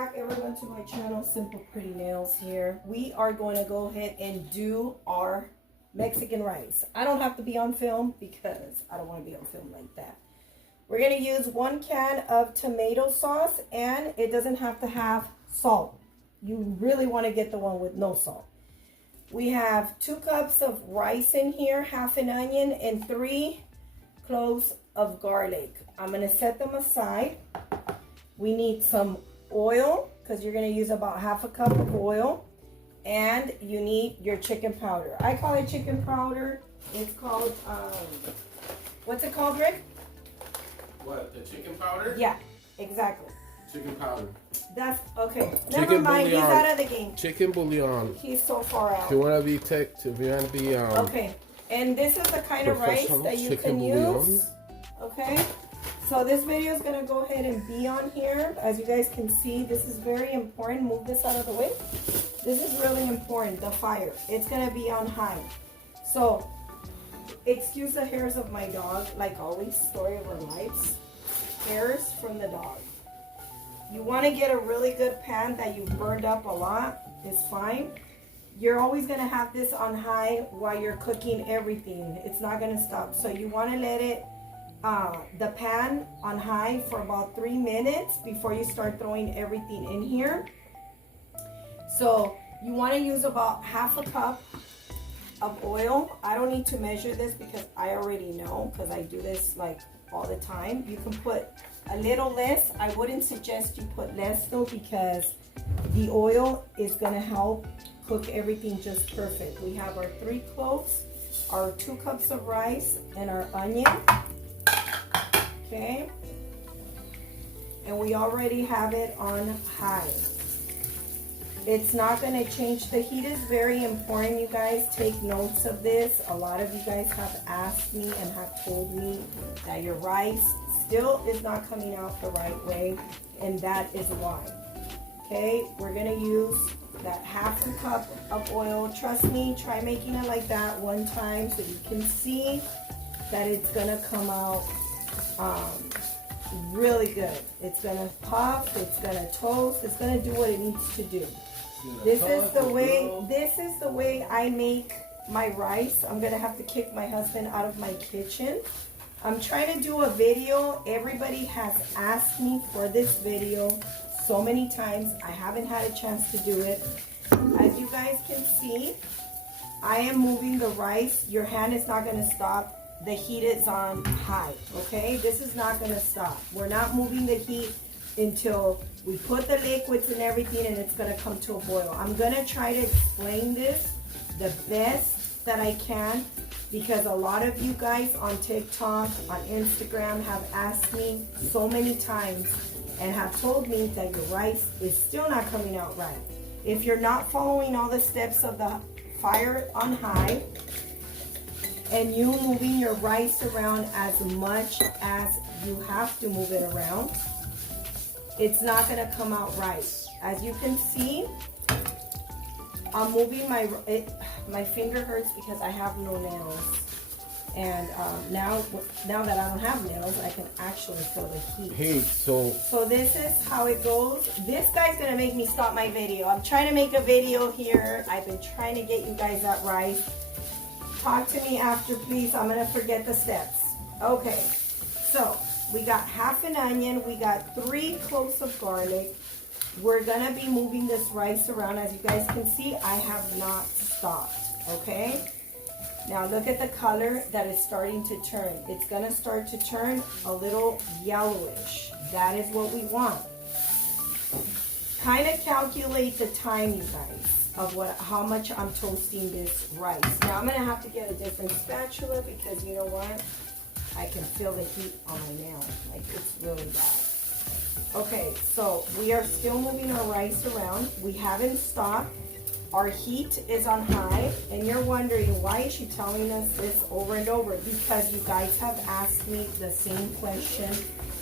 back everyone to my channel, Simple Pretty Nails here. We are going to go ahead and do our Mexican rice. I don't have to be on film because I don't want to be on film like that. We're going to use 1 can of tomato sauce, and it doesn't have to have salt. You really want to get the one with no salt. We have 2 cups of rice in here, half an onion, and 3 cloves of garlic. I'm going to set them aside. We need some oil because you're going to use about half a cup of oil, and you need your chicken powder. I call it chicken powder. It's called what's it called, Rick? What, the chicken powder? Yeah, exactly. Chicken powder. That's okay. Chicken Never mind. bouillon. He's out of the game. Chicken bouillon. He's so far out. If you want to be okay, and this is the kind of rice that you can use. Okay. So this video is going to go ahead and be on here. As you guys can see, this is very important. Move this out of the way. This is really important, the fire. It's going to be on high. So, excuse the hairs of my dog. Like always, story of our lives. Hairs from the dog. You want to get a really good pan that you've burned up a lot. It's fine. You're always going to have this on high while you're cooking everything. It's not going to stop. So you want to let it the pan on high for about 3 minutes before you start throwing everything in here. So you want to use about half a cup of oil. I don't need to measure this because I already know, because I do this like all the time. You can put a little less. I wouldn't suggest you put less though, because the oil is going to help cook everything just perfect. We have our 3 cloves, our 2 cups of rice, and our onion. Okay, and we already have it on high. It's not going to change. The heat is very important, you guys. Take notes of this. A lot of you guys have asked me and have told me that your rice still is not coming out the right way, and that is why. Okay, we're going to use that half a cup of oil. Trust me, try making it like that one time so you can see that it's going to come out really good. It's gonna puff, it's gonna toast, it's gonna do what it needs to do. This is the way I make my rice. I'm gonna have to kick my husband out of my kitchen. I'm trying to do a video. Everybody has asked me for this video so many times. I haven't had a chance to do it. As you guys can see, I am moving the rice. Your hand is not gonna stop. The heat is on high, okay? This is not going to stop. We're not moving the heat until we put the liquids and everything, and it's going to come to a boil. I'm going to try to explain this the best that I can, because a lot of you guys on TikTok, on Instagram have asked me so many times and have told me that your rice is still not coming out right. If you're not following all the steps of the fire on high, and you moving your rice around as much as you have to move it around, it's not gonna come out right. As you can see, I'm moving my finger hurts because I have no nails. And now that I don't have nails, I can actually feel the heat. Hey, so this is how it goes. This guy's gonna make me stop my video. I'm trying to make a video here. I've been trying to get you guys that rice. Talk to me after, please. I'm going to forget the steps. Okay, so we got half an onion. We got 3 cloves of garlic. We're going to be moving this rice around. As you guys can see, I have not stopped, okay? Now look at the color that is starting to turn. It's going to start to turn a little yellowish. That is what we want. Kind of calculate the time, you guys, of how much I'm toasting this rice. Now I'm gonna have to get a different spatula because you know what? I can feel the heat on my nail. Like, it's really bad. Okay, so we are still moving our rice around. We haven't stopped. Our heat is on high, and you're wondering, why is she telling us this over and over? Because you guys have asked me the same question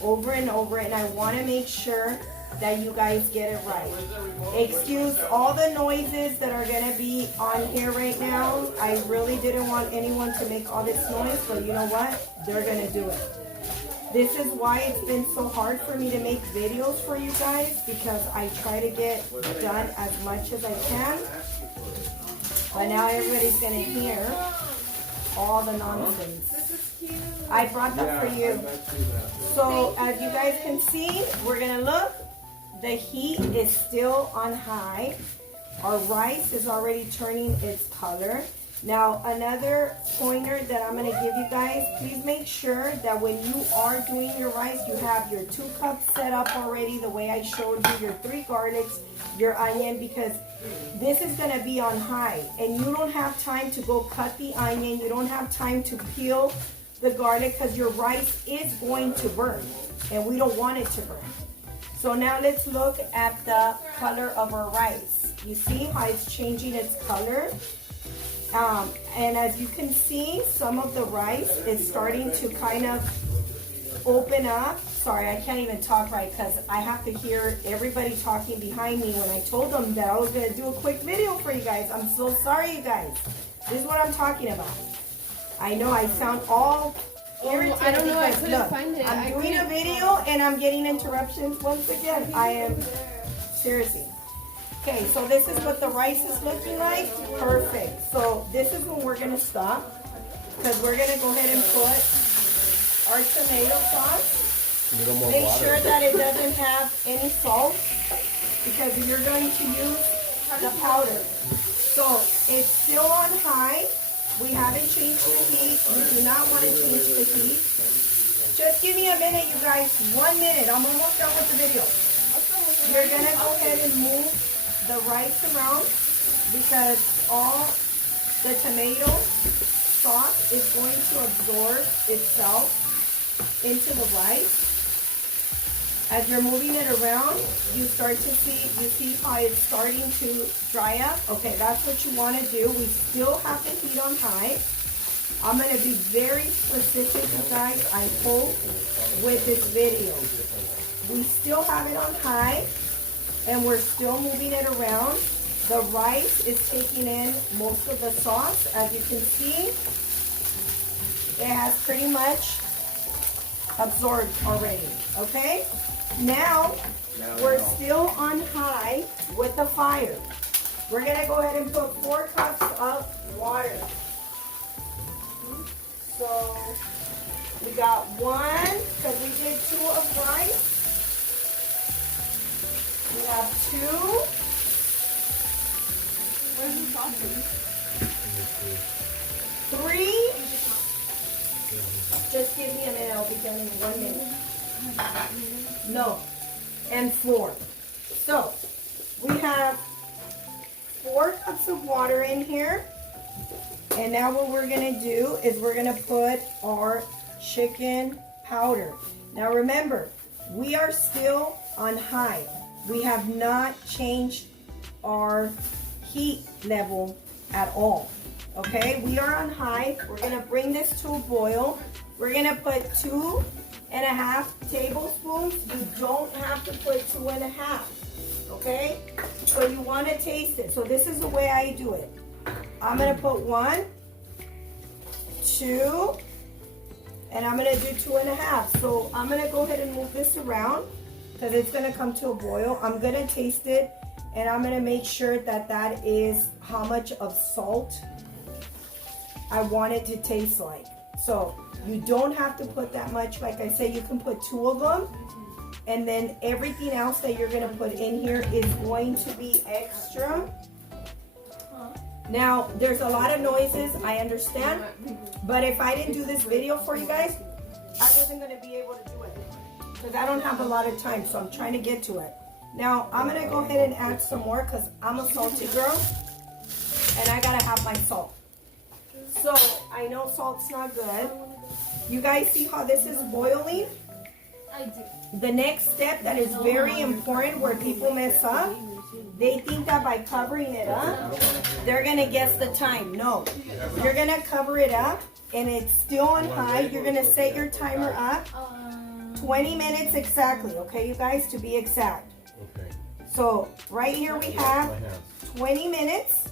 over and over, and I want to make sure that you guys get it right. Excuse all the noises that are going to be on here right now. I really didn't want anyone to make all this noise, but you know what? They're going to do it. This is why it's been so hard for me to make videos for you guys, because I try to get done as much as I can. But now everybody's gonna hear all the nonsense. I brought that for you. So as you guys can see, we're gonna look. The heat is still on high. Our rice is already turning its color. Now, another pointer that I'm going to give you guys, please make sure that when you are doing your rice, you have your 2 cups set up already the way I showed you, your 3 garlics, your onion, because this is going to be on high. And you don't have time to go cut the onion. You don't have time to peel the garlic because your rice is going to burn. And we don't want it to burn. So now let's look at the color of our rice. You see how it's changing its color? And as you can see, some of the rice is starting to kind of open up. Sorry, I can't even talk right because I have to hear everybody talking behind me when I told them that I was going to do a quick video for you guys. I'm so sorry, you guys. This is what I'm talking about. I know I sound all irritated. I don't know, I because, couldn't look, find it. I'm doing a video and I'm getting interruptions once again. I am, seriously. Okay, so this is what the rice is looking like. Perfect. So this is when we're gonna stop, because we're gonna go ahead and put our tomato sauce. A little more Make water. sure that it doesn't have any salt, because you're going to use the powder. So it's still on high. We haven't changed the heat. We do not want to change the heat. Just give me a minute, you guys. 1 minute. I'm almost done with the video. You're gonna go ahead and move the rice around, because all the tomato sauce is going to absorb itself into the rice. As you're moving it around, you see how it's starting to dry up. Okay, that's what you want to do. We still have the heat on high. I'm going to be very specific, you guys, I hope, with this video. We still have it on high, and we're still moving it around. The rice is taking in most of the sauce. As you can see, it has pretty much absorbed already, okay? Now, we're still on high with the fire. We're gonna go ahead and put 4 cups of water. So, we got 1, because we did 2 of rice. We have 2. Where's the sausage? 3. Just give me a minute, I'll be done in 1 minute. No. And 4. So, we have 4 cups of water in here. And now what we're gonna do is we're gonna put our chicken powder. Now remember, we are still on high. We have not changed our heat level at all. Okay, we are on high. We're gonna bring this to a boil. We're gonna put 2.5 tablespoons. You don't have to put 2.5. Okay, so you want to taste it. So this is the way I do it. I'm gonna put 1, 2, and I'm gonna do 2.5. So I'm gonna go ahead and move this around, because it's gonna come to a boil. I'm gonna taste it, and I'm gonna make sure that that is how much of salt I want it to taste like. So you don't have to put that much. Like I said, you can put 2 of them, and then everything else that you're gonna put in here is going to be extra. Now, there's a lot of noises, I understand, but if I didn't do this video for you guys, I wasn't gonna be able to do it, because I don't have a lot of time, so I'm trying to get to it. Now, I'm gonna go ahead and add some more, because I'm a salty girl, and I gotta have my salt. So, I know salt's not good. You guys see how this is boiling? I do. The next step that is very important, where people mess up, they think that by covering it up, they're gonna guess the time. No, you're gonna cover it up, and it's still on high. You're gonna set your timer up 20 minutes exactly, okay, you guys, to be exact. Okay. So right here we have 20 minutes.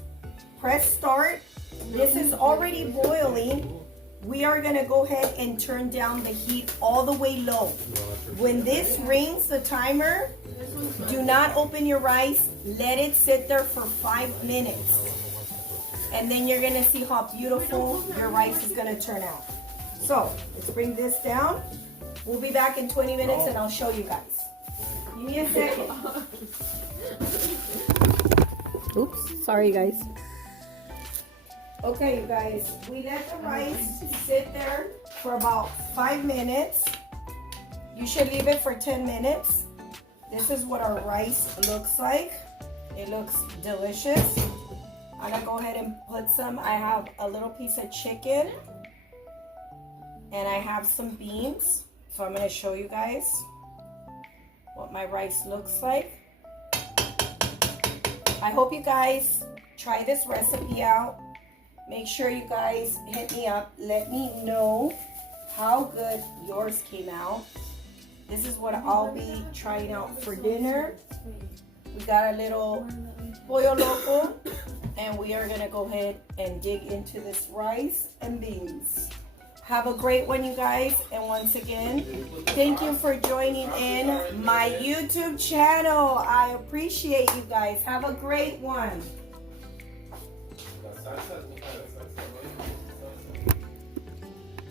Press start. This is already boiling. we are gonna go ahead and turn down the heat all the way low. When this rings the timer, do not open your rice. Let it sit there for 5 minutes. And then you're gonna see how beautiful your rice is gonna turn out. So, let's bring this down. We'll be back in 20 minutes and I'll show you guys. Give me a second. Oops, sorry guys. Okay, you guys, we let the rice sit there for about 5 minutes. You should leave it for 10 minutes. This is what our rice looks like. It looks delicious. I'm gonna go ahead and put some. I have a little piece of chicken and I have some beans. So I'm gonna show you guys what my rice looks like. I hope you guys try this recipe out. Make sure you guys hit me up. Let me know how good yours came out. This is what I'll be trying out for dinner. We got a little pollo loco, and we are gonna go ahead and dig into this rice and beans. Have a great one, you guys. And once again, thank you for joining in my YouTube channel. I appreciate you guys. Have a great one. La salsa es